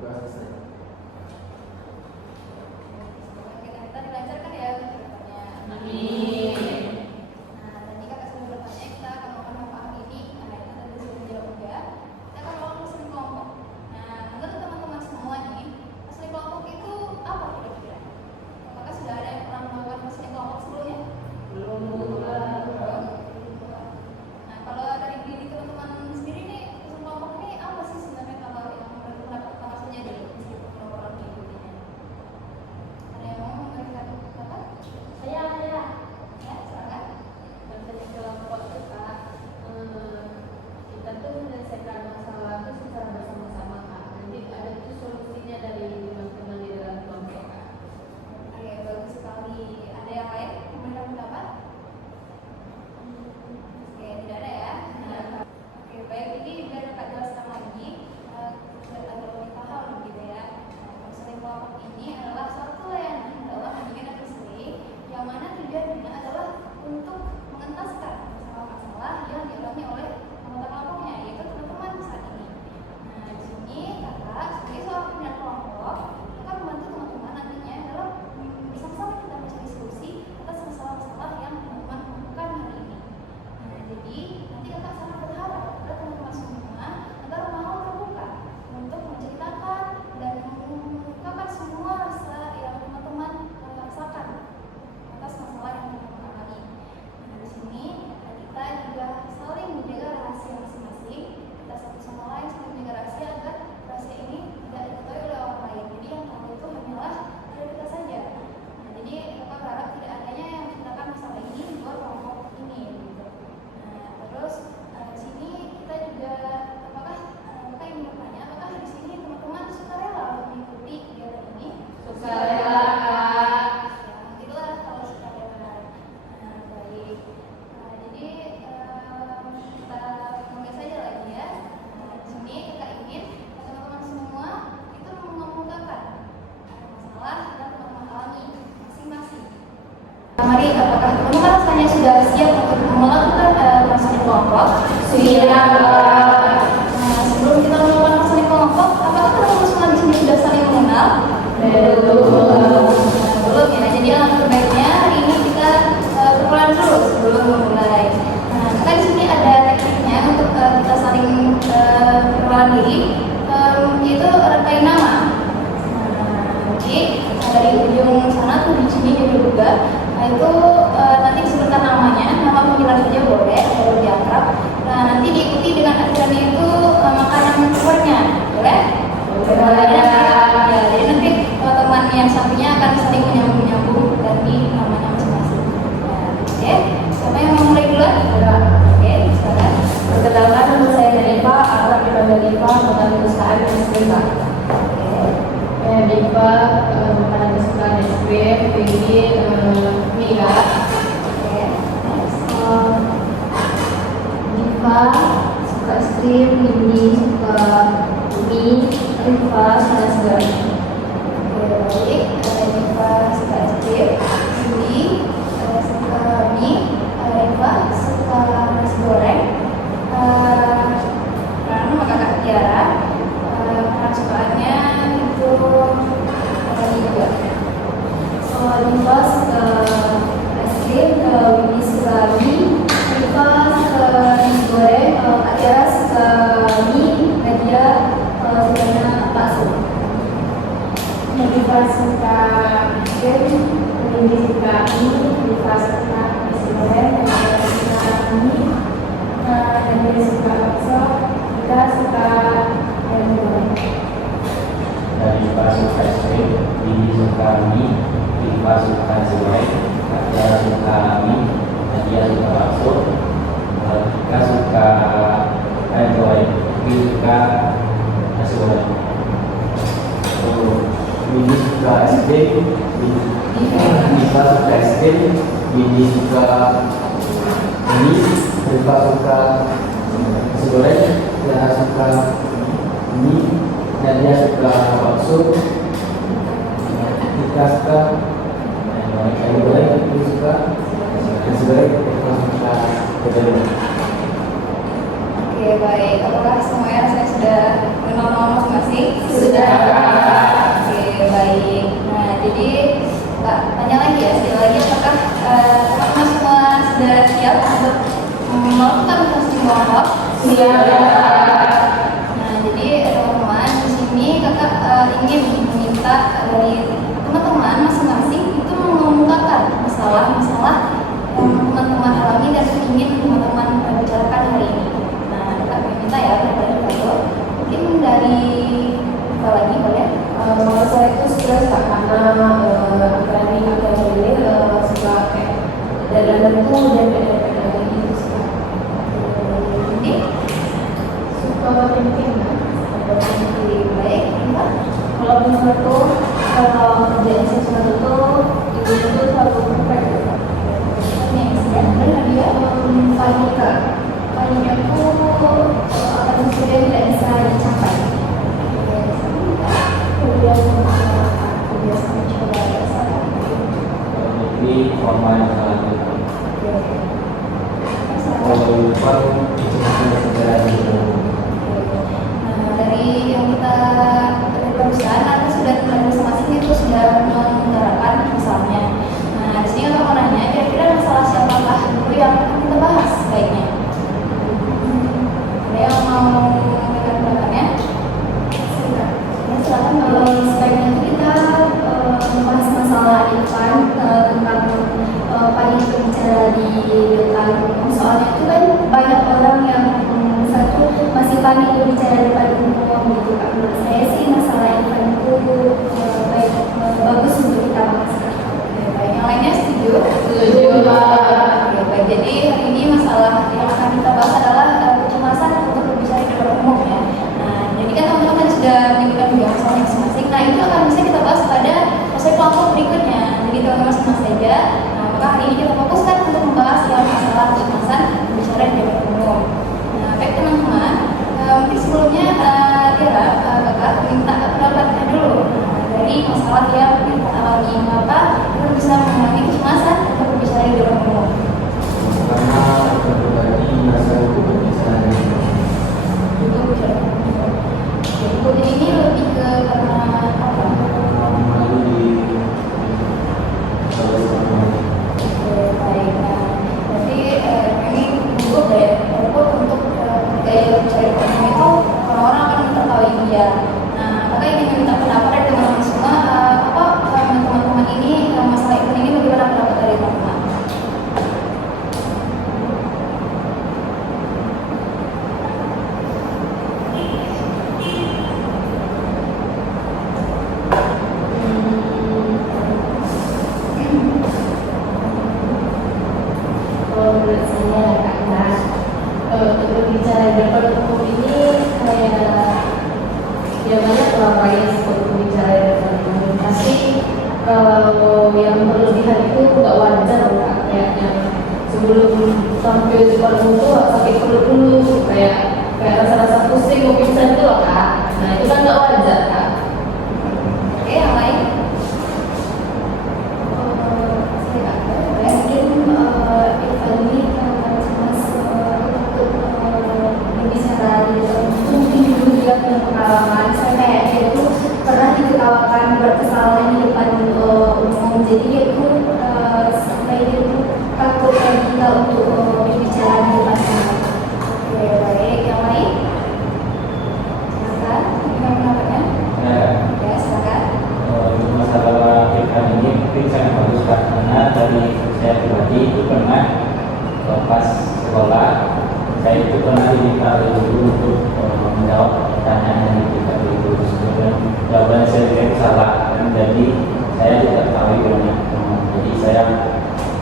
Udah selesai. Kita dilancarkan ya kehidupannya. Amin. Nah, tadi kakak sudah bertanya kita akan melakukan apa hari ini. Nah, itu tadi sudah dijawab juga. Kita akan melakukan counseling kelompok. Nah, menurut teman-teman semua nih, counseling kelompok itu apa kira-kira? Apakah sudah ada yang pernah melakukan counseling kelompok sebelumnya? Belum. Nah, kalau dari diri teman-teman sendiri nih, counseling kelompok ini apa sih sebenarnya kalau yang menurut kakak saja dulu meskipun orang diikutinya? Ada yang mau memberikan pendapat? Saya. Ya, silakan. Counseling kelompok itu Kak, kita tuh menyelesaikan masalah itu secara bersama-sama Kak. Nanti ada tuh solusinya dari teman-teman di dalam kelompok Kak. Oke, bagus sekali. Ada yang lain yang memberikan pendapat? Oke, tidak ada ya. Nah, oke, baik. Ini biar dapat jelaskan lagi agar lebih paham gitu ya. Nah, counseling kelompok ini adalah suatu layanan dalam bimbingan dan konseling yang mana tujuannya adalah untuk mengentaskan masalah-masalah yang dialami oleh anggota kelompoknya, yaitu teman-teman saat ini. Nah, di sini kakak sebagai seorang pimpinan kelompok akan membantu teman-teman nantinya dalam bersama-sama kita mencari solusi atas masalah-masalah yang teman-teman temukan hari ini. Nah, jadi nanti kakak sangat berharap kepada teman-teman semua agar mau terbuka untuk menceritakan dan mengungkapkan semua rasa yang teman-teman rasakan atas masalah yang teman-teman alami. Nah, di sini kita juga saling menjaga rahasia masing-masing. Kita satu sama lain saling menjaga rahasia agar rahasia ini tidak diketahui oleh orang lain. Jadi yang tahu itu hanyalah dari kita saja. Nah, jadi kakak berharap tidak adanya yang menceritakan masalah ini di luar kelompok ini. Gitu. Nah, terus di sini kita juga apakah kita ingin bertanya apakah di sini teman-teman sukarela mengikuti kegiatan ini? Sukarela Kak. Alhamdulillah kalau sukarela. Nah, baik. Nah, jadi kita mulai saja lagi ya. Nah, di sini kita ingin teman-teman semua itu mengemukakan masalah yang teman-teman alami masing-masing. Mari, apakah teman-teman rasanya sudah siap untuk melakukan counseling kelompok? Siap. Nah, sebelum kita melakukan counseling kelompok, apakah teman-teman semua di sini sudah saling mengenal? Belum ya. Jadi alangkah baiknya hari ini kita perkenalan dulu sebelum memulai. Nah, kita di sini ada tekniknya untuk kita saling perkenalan diri, yaitu rangkaian nama. Nah, jadi dari ujung sana tuh di sini juga. Nah, itu nanti disebutkan namanya, nama panggilan saja boleh, kalau lebih akrab. Nah, nanti diikuti dengan akhirannya itu makanan keluarnya, boleh? Boleh. Ya, jadi nanti teman yang satunya akan saling menyambung dari namanya masing-masing. Ya, oke, siapa yang mau mulai duluan? Oke, silakan. Perkenalkan nama saya Danifa, akrab dipanggil Diva, bukan perusahaan Nestlé. Diva, makanan kesukaan es krim, ini Mira. Oke, next. Diva suka es krim, ini suka mie, Riva suka segar. Oke, baik. Diva suka es krim, Cindy suka mie, Eva suka nasi goreng. Nama kakak Tiara, kesukaannya itu apa juga? Diva suka es krim, Winnie suka mie, Riva suka nasi goreng, Tiara suka mie, Nadia sukanya bakso. Diva suka es krim, Winnie suka mie, Riva suka nasi goreng, Nadia suka mie, Nadia suka bakso, Rika suka ayam goreng. Diva suka es krim, Winnie suka mie, Diva suka nasi goreng, Nadia suka mie, Nadia suka bakso, Rika suka ayam goreng, Winnie suka nasi goreng. Winnie suka es krim, Diva suka es krim, Winnie suka mie, Diva suka nasi goreng, Tiara suka mie, Nadia suka bakso, Rika suka ayam goreng, Winnie suka nasi goreng, Rika suka kedelai. Oke, baik. Apakah semuanya saya sudah mengenal nama masing-masing? Sudah. Iya. Nah, jadi teman-teman di sini kakak ingin meminta dari teman-teman masing-masing itu mengemukakan masalah-masalah yang teman-teman alami dan ingin teman-teman bicarakan hari ini. Nah, kakak minta ya dari mungkin dari apa lagi boleh? Kalau saya itu stres Kak, karena akhir-akhir ini suka kayak dan itu dan beda-beda gitu sih Kak. Jadi Suka overthinking Kak. lebih baik, enggak? Kalau misalnya tuh kalau kerjaan sesuatu tuh itu selalu perfect Kak. Nih, ya, benar dia. Panik Kak. Paniknya tuh akan sesuatu yang tidak bisa dicapai. Kebiasaan coba Jadi formal yang salah itu. Kalau lupa itu secara itu. Nah, dari yang kita dari perusahaan atau sudah masing-masing itu sudah mengutarakan misalnya. Nah, di sini aku mau nanya kira-kira masalah siapakah dulu yang akan kita bahas baiknya? Ada yang mau memberikan pendapatnya? Silakan. Kalau sebaiknya itu kita membahas masalah Irfan tentang paling berbicara di depan umum. Soalnya itu kan banyak orang yang satu masih panik berbicara di depan umum gitu Kak. Menurut saya sih masalah Irfan itu bagus untuk kita bahas. Baik, yang lainnya setuju? Setuju. Oke, baik. Jadi hari ini masalah yang akan kita bahas adalah kecemasan untuk berbicara di depan umum ya. Nah, jadi kan teman-teman tadi sudah menunjukkan juga masalah masing-masing. Nah, itu akan bisa kita bahas pada proses kelompok berikutnya. Jadi teman-teman masing-masing saja. Nah, maka hari ini kita fokuskan untuk membahas yang masalah kecemasan berbicara di depan umum. Nah, baik teman-teman, mungkin sebelumnya Tiara, kakak minta pendapatnya dulu. Nah, dari masalah yang kita alami, maka kita bisa mengalami kecemasan untuk berbicara di depan umum. Karena pribadi merasa bisa Untuk bicara di depan umum. Oke, untuk ini lebih ke karena apa? malu di kalau sama. Oke, baik. Nah, berarti ini cukup ya. Walaupun untuk gaya berbicara di depan umum itu orang-orang akan mengetahui dia. Nah, maka ingin meminta pendapat dari teman-teman semua. Apa teman-teman ini masalah ini bagaimana pendapat dari teman-teman? Kalau menurut saya karena untuk berbicara di depan umum ini kayak ya banyak orang lain untuk berbicara di depan umum. Tapi kalau yang berlebihan itu nggak wajar Kak. Kayak yang sebelum tampil di depan umum tuh sakit perut dulu kayak rasa-rasa pusing mau pingsan itu loh Kak. Nah itu kan nggak wajar Kak. Oke, yang lain? Mungkin Irfan ini cemas untuk berbicara di depan umum. Mungkin dulu dia punya pengalaman. Saya kayak dia itu pernah diketawakan berkesalahan di depan umum. Jadi dia itu sampai dia itu takut lagi untuk berbicara di depan umum. Oke, baik. Yang lain? Silakan. Gimana pendapatnya? Ya, silakan. Untuk masalah ikan ini mungkin sangat bagus Kak, karena dari saya pribadi itu pernah pas sekolah saya itu pernah diminta oleh guru untuk menjawab pertanyaan yang diberikan oleh guru. Kemudian jawaban saya tidak salah, jadi saya tidak tahu banyak. Jadi saya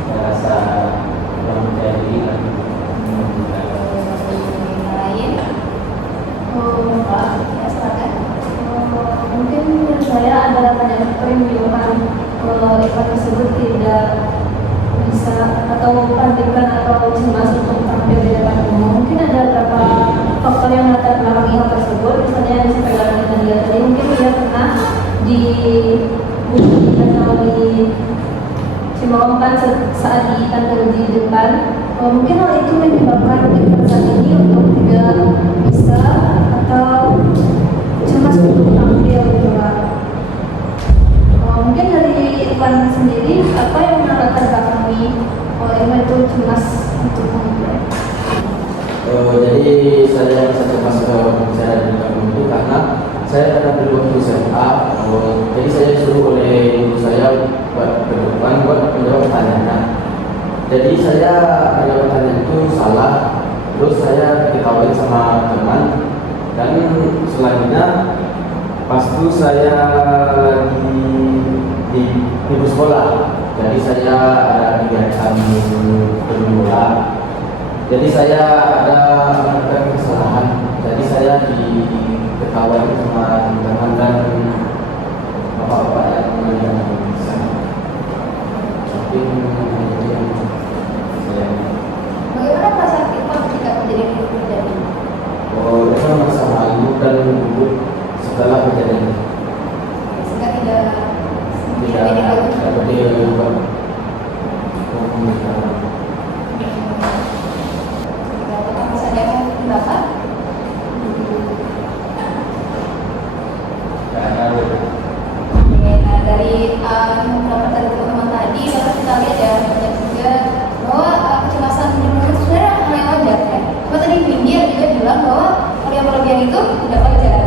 merasa kurang percaya diri dan Yang lain? Pak, Ya, silakan. mungkin menurut saya adalah banyak permintaan Irfan tersebut tidak bisa atau pastikan atau cemas untuk tampil di depan umum. Mungkin ada beberapa faktor yang latar belakangi hal tersebut. Misalnya yang disampaikan oleh Nadia tadi, mungkin dia pernah dibuktikan atau dicemoohkan saat tampil di depan. Mungkin hal itu menyebabkan Irfan saat ini untuk tidak bisa atau cemas untuk tampil di luar. Mungkin dari Irfan sendiri apa yang melatar belakangi Irfan itu cemas untuk tampil? jadi Jadi saya ada pertanyaan itu salah, terus saya diketawain sama teman, dan selanjutnya pas itu saya lagi di bus sekolah. Jadi saya ada kegiatan berbola. Jadi saya ada melakukan kesalahan. Jadi saya diketawain sama teman dan bapak-bapak yang mengajar di sana. Mungkin itu yang saya. Bagaimana perasaan Irfan ketika kejadian itu terjadi? Oh, itu merasa malu dan gugup setelah kejadian itu. Sehingga tidak Tidak berubah. apakah masih ada yang mau pendapat? Tidak tahu. Oke, nah dari pendapat dari teman-teman tadi dapat kita lihat ya banyak juga bahwa kecemasan menurut sebenarnya hal yang wajar ya. Cuma tadi Windy juga bilang bahwa hal yang berlebihan itu tidak wajar.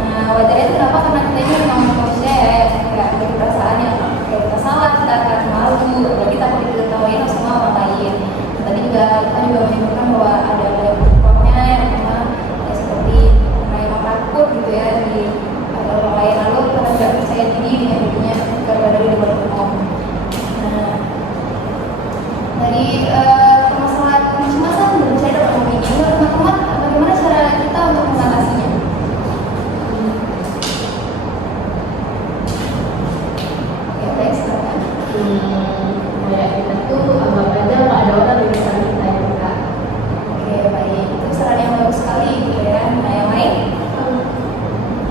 Nah wajarnya itu kenapa? Karena kita ini memang manusia ya yang kayak ada perasaan yang kayak kita salah, kita akan malu, apalagi takut diketawain sama orang lain. Nah, tadi juga kita juga menyebutkan bahwa ada beberapa yang memang ya, seperti memang takut gitu ya di orang lain, lalu karena tidak percaya diri dengan dirinya karena dari depan umum. Nah, dari permasalahan kecemasan menurut saya dapat memiliki teman-teman bagaimana cara kita untuk mengatasinya. Oke, baik, silakan. Kayak kita tuh anggap aja nggak ada orang di depan kita ya Kak. Oke, baik, itu saran yang bagus sekali gitu ya. Nah, yang lain?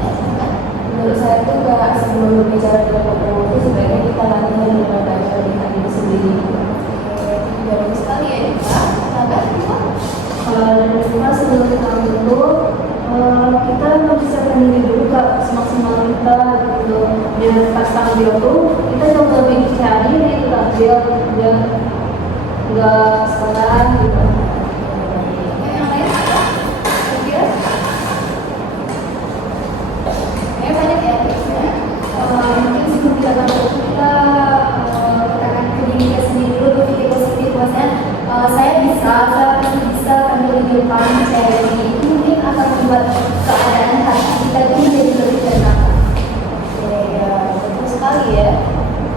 Ya, silakan. Menurut saya tuh Kak, sebelum berbicara dengan Pak Prabowo itu sebaiknya kita latihan dengan baca dengan diri sendiri. Oke, itu juga bagus sekali ya, Pak. Silakan, Pak. Kalau dari kita sebelum kita itu kita mempersiapkan diri dulu Kak, semaksimal kita gitu. Dan pas tampil tuh kita juga lebih cari itu tampil dan nggak kesalahan gitu. Yang lain apa? Kira-kira? Kayaknya banyak ya tipsnya. Mungkin sebelum kita tampil kita katakan ke diri kita sendiri dulu berpikir positif maksudnya saya pasti bisa tampil di depan saya ini itu mungkin akan membuat keadaan hati kita itu menjadi lebih tenang. Oke, ya, betul sekali ya.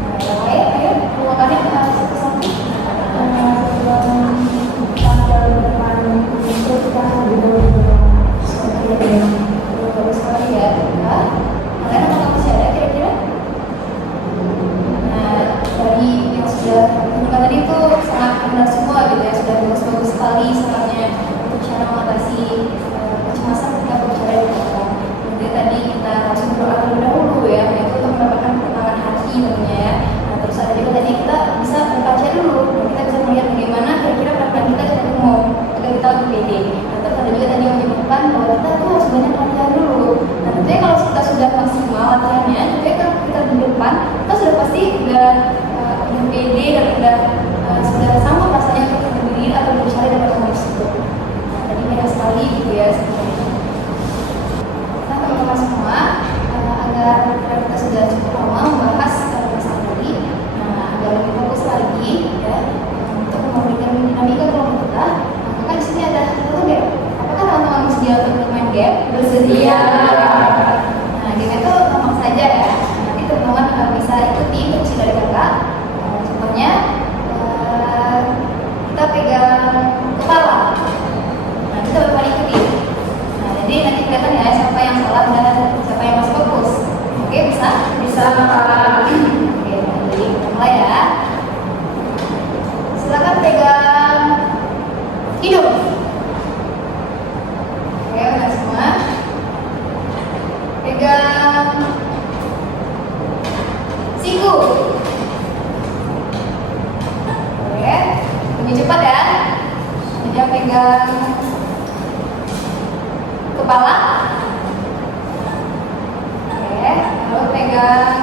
Nah, yang lain, ayo, memakannya satu-satu. Tampil di depan itu kita harus Bagus sekali ya. Nah, kalian apakah masih ada kira-kira? Nah, dari yang sudah ditunjukkan tadi itu sangat benar semua gitu ya, sudah bagus-bagus sekali sarannya untuk cara mengatasi kecemasan ketika berbicara di depan. Kemudian tadi kita harus berdoa terlebih dahulu ya, yaitu untuk mendapatkan ketenangan hati tentunya ya. Nah, terus ada juga tadi kita bisa berkaca dulu, dan kita bisa melihat bagaimana kira-kira penampilan kita di umum agar kita lebih pede. Nah, terus ada juga tadi yang menyebutkan bahwa kita tuh harus banyak latihan dulu. Nah, tentunya kalau kita sudah maksimal latihannya, tentunya kita di depan, kita sudah pasti udah pede dan sudah sanggup rasanya untuk berdiri atau berbicara di depan tersebut. Nah, tadi banyak sekali gitu ya sebenarnya. Nah, teman-teman semua, agar kita sudah cukup lama membahas masalah tadi, nah agar lebih fokus lagi ya untuk memberikan dinamika kelompok kita, maka di sini ada satu game. Apakah teman-teman bersedia untuk bermain game? Bersedia. Nah, game itu gampang saja ya. Nanti teman-teman bisa ikuti instruksi dari kakak. Contohnya kita pegang kepala. Nah, kita bakal ikuti. Nah, jadi nanti kelihatan ya siapa yang salah dan siapa yang masih fokus. Oke, bisa? Bisa. Oke, nah, jadi kita mulai ya. Silakan pegang hidung. Oke, udah semua. Pegang siku. Oke, lebih cepat ya. Kemudian pegang kepala. Oke, lalu pegang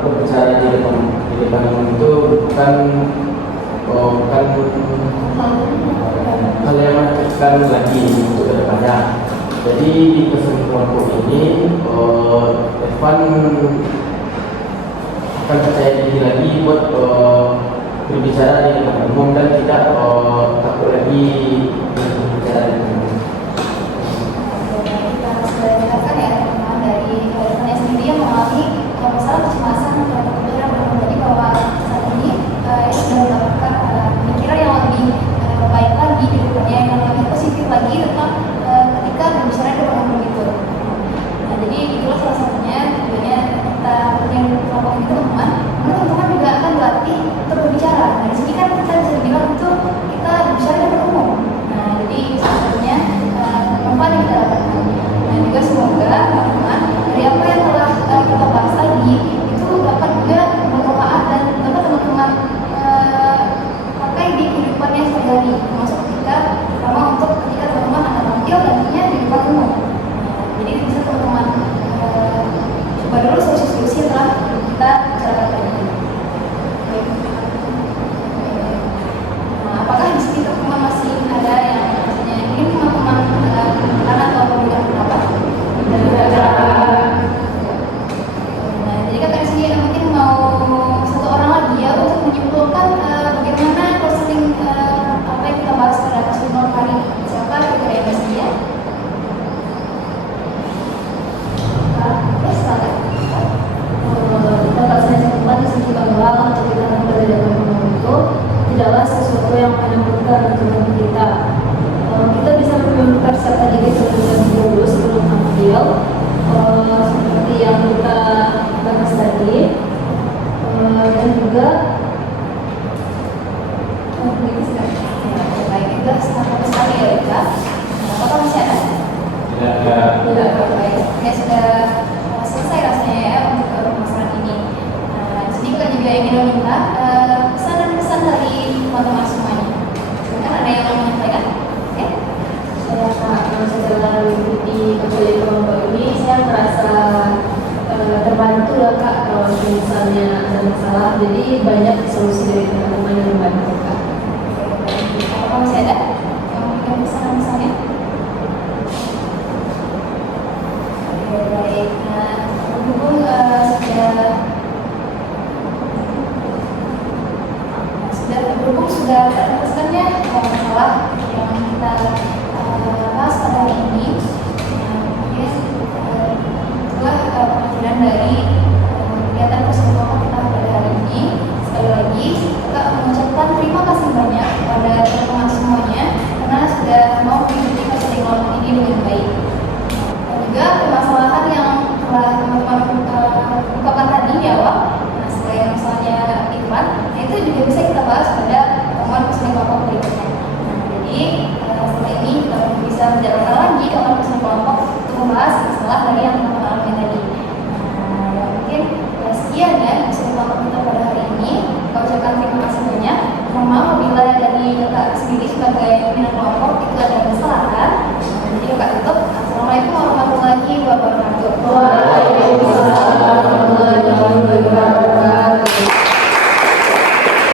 berbicara di depan umum itu bukan hal yang menakutkan lagi untuk kedepannya. Jadi di pesan kelompok ini Evan akan percaya diri lagi buat berbicara di depan umum dan tidak takut lagi berbicara di depan umum. Kita sudah dengarkan ya teman-teman dari Evan sendiri yang mengalami masalah kecemasan atau kepikiran tadi bahwa saat ini ia sudah mendapatkan pemikiran yang lebih baik lagi di depannya, yang lebih positif lagi tentang ketika berbicara di depan umum itu. Nah, jadi itulah salah satunya tujuannya kita yang kelompok ini teman-teman. Karena teman-teman juga akan dilatih untuk berbicara. Nah, di sini kan kita bisa dibilang untuk kita berbicara di depan umum. Nah, jadi salah satunya manfaat yang kita dapatkan. Dan juga semoga teman-teman dari apa yang telah kita bahas tadi itu dapat juga bermanfaat dan dapat teman-teman pakai di kehidupannya sehari-hari, termasuk ketika untuk ketika teman-teman akan tampil nantinya di depan umum. Jadi bisa teman-teman coba dulu solusi-solusi setelah kita bicarakan tadi. Nah, apakah di sini teman-teman masih ada yang maksudnya ingin teman-teman menentukan atau memberikan pendapat? Nah, jadi kan dari sini mungkin mau satu orang lagi ya untuk menyimpulkan bagaimana closing apa yang kita bahas pada episode 0 kali. Siapa kira-kira yang bersedia? Ya, silakan. Dapat saya sampaikan di sini bahwa untuk kita tampil di depan umum itu tidaklah sesuatu yang menakutkan untuk kita. Kita bisa mempersiapkan diri terlebih dahulu sebelum tampil, seperti yang kita bahas tadi, dan juga Baik, itu sangat sekali ya Rika. Apakah masih ada? Tidak. Baik, ya sudah selesai rasanya ya untuk pemasaran ini. Nah, di sini kita juga ingin meminta pesan dan pesan dari teman-teman semuanya. Silakan, ada yang mau menyampaikan? Oke. setelah mengikuti kajian kelompok ini saya merasa terbantu lah Kak kalau misalnya ada masalah, jadi banyak solusi dari teman-teman yang membantu Kak. Apakah masih ada yang memberikan pesan misalnya? Oke, baik. Nah, berhubung sudah terputuskannya masalah yang kita bahas pada hari ini. Setelah pengajaran dari kegiatan persembahan kita pada hari ini, sekali lagi kita mengucapkan terima kasih banyak kepada teman-teman semuanya karena sudah mau mengikuti kegiatan ini dengan baik. Dan juga permasalahan yang telah teman-teman ungkapkan tadi di awal